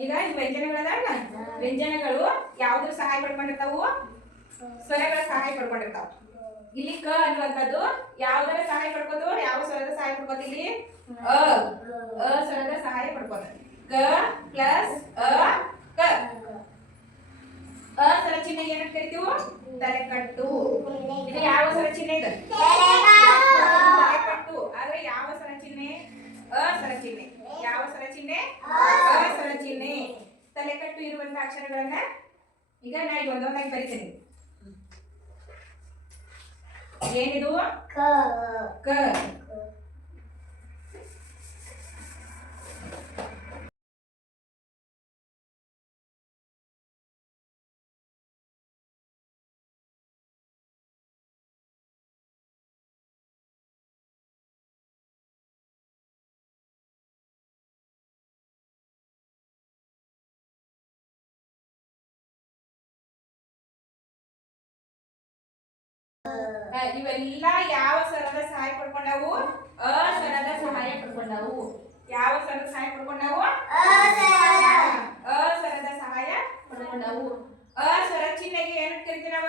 ಈಗ ಈ ವ್ಯಂಜನಗಳು ಯಾವ್ದ್ರ ಸಹಾಯ ಪಡ್ಕೊಂಡಿರ್ತಾವು? ಸ್ವರಗಳ ಸಹಾಯ ಪಡ್ಕೊಂಡಿರ್ತಾವ. ಇಲ್ಲಿ ಕ ಅನ್ನುವಂಥದ್ದು ಯಾವ್ದರ ಸಹಾಯ ಪಡ್ಕೋದು ಯಾವ ಸ್ವರದ ಸಹಾಯ ಪಡ್ಕೋತ ಇಲ್ಲಿ? ಅ. ಅ ಸ್ವರದ ಸಹಾಯ ಪಡ್ಕೋತ. ಕ ಪ್ಲಸ್ ಅ ಕ. ಅ ಸ್ವರ ಚಿಹ್ನೆ ಏನಂತ ತಲೆ ತಲೆಕಟ್ಟು. ಇದು ಯಾವ ಸ್ವರ ಚಿಹ್ನೆ ಇದು? ತಲೆಕಟ್ಟು. ಆದ್ರೆ ಯಾವ ಸ್ವರ ಚಿಹ್ನೆ? ಅ ಸ್ವರ ಚಿಹ್ನೆ. ಯಾವ ಸ್ವರ ಚಿಹ್ನೆ? ಅ ಸ್ವರ ಅಕ್ಷರಗಳನ್ನ ಈಗ ನಾ ಈಗ ಒಂದೊಂದಾಗಿ ಬರಿತೀನಿ. ಏನಿದು? ಕ. ಆ, ಇವೆಲ್ಲ ಯಾವ ಸ್ವರದ ಸಹಾಯ ಪಡ್ಕೊಂಡವು? ಅ ಸ್ವರದ ಸಹಾಯ ಪಡ್ಕೊಂಡವು. ಯಾವ ಸ್ವರದ ಸಹಾಯ ಪಡ್ಕೊಂಡವು? ಅ ಸ್ವರದ ಸಹಾಯ ಪಡ್ಕೊಂಡವು. ಅ ಸ್ವರ ಚಿಹ್ನೆಗೆ ಏನು ಕರಿತೀರವ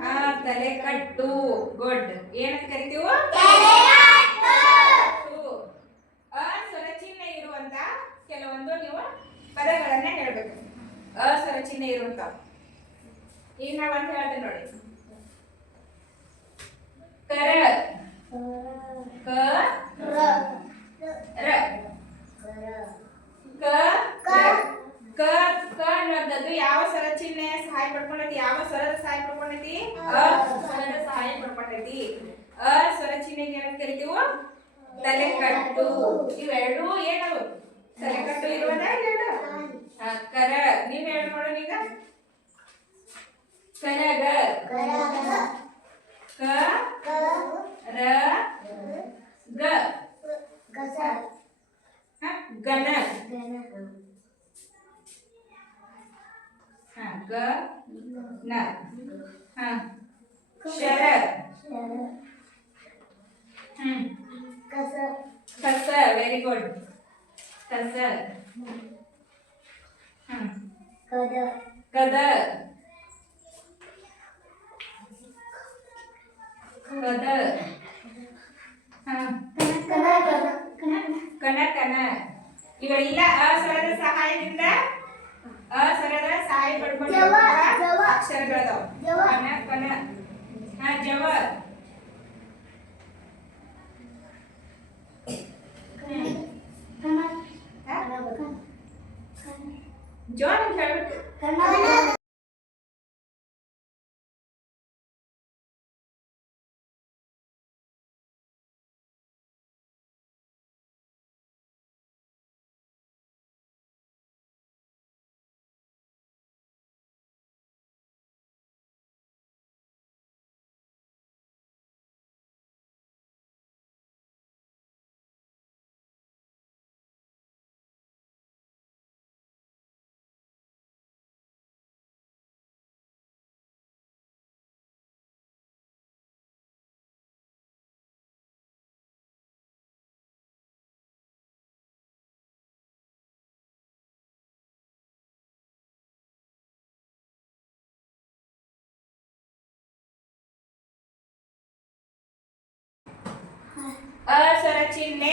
ಹಾ ತಲೆ ಕಟ್ಟು ಗುಡ್. ಏನಂತ ಕರಿತೀವು? ಅ ಸ್ವರ ಚಿಹ್ನೆ ಇರುವಂತ ಕೆಲವೊಂದು ನೀವು ಪದಗಳನ್ನ ಹೇಳ್ಬೇಕು. ಅ ಸ್ವರ ಚಿಹ್ನೆ ಇರುವಂತ. ಈಗ ನಾವ್ ಅಂತ ಹೇಳ್ತೇನೆ ನೋಡಿ. ಕರ ಕ ರ ಕ. ಕ ಕ ಅನ್ನೋದದ್ದು ಯಾವ ಸ್ವರ ಚಿಹ್ನೆ? ಸಹಾಯ ಪಡ್ಕೊಂಡೈತಿ. ಯಾವ ಸ್ವರದ ಸಹಾಯ ಪಡ್ಕೊಂಡೈತಿ? ಅ ಸ್ವರದ ಸಹಾಯ ಪಡ್ಕೊಂಡೈತಿ. ಅ ಸ್ವರ ಚಿಹ್ನೆಗೆ ಏನಂತ ಕರಿತೀವಿ? ತಲೆಕಟ್ಟು. ಇವೆರಡೂ ಏನವು ತಲೆಕಟ್ಟು ಇರುವುದ ಹಾ, ಕರ ನೀವ್ ಹೇಳಿ ನೋಡೋಣ ಈಗ. ಕರಗ ಕ ರ ಗ ಹ, ಗಣ ಹ, ಗ ನ ಹ, ಶರ ಹ್ಮ್ ಕಸ ವೆರಿ ಗುಡ್ ಕಸ ಹ್ಮ್ ಕದ ಕದ ಇವೆಲ್ಲ ಅಸ್ವರದ ಸಹಾಯದಿಂದ ಅಸ್ವರದ ಸಹಾಯ ಪಡ್ಕೊಂಡು ಜವ, ಜವ. ಅಕ್ಷರಗಳದಾವ ಜವ. ಕಣ ಕಣ ಹಾ ಜವ Ah, Sara Chile.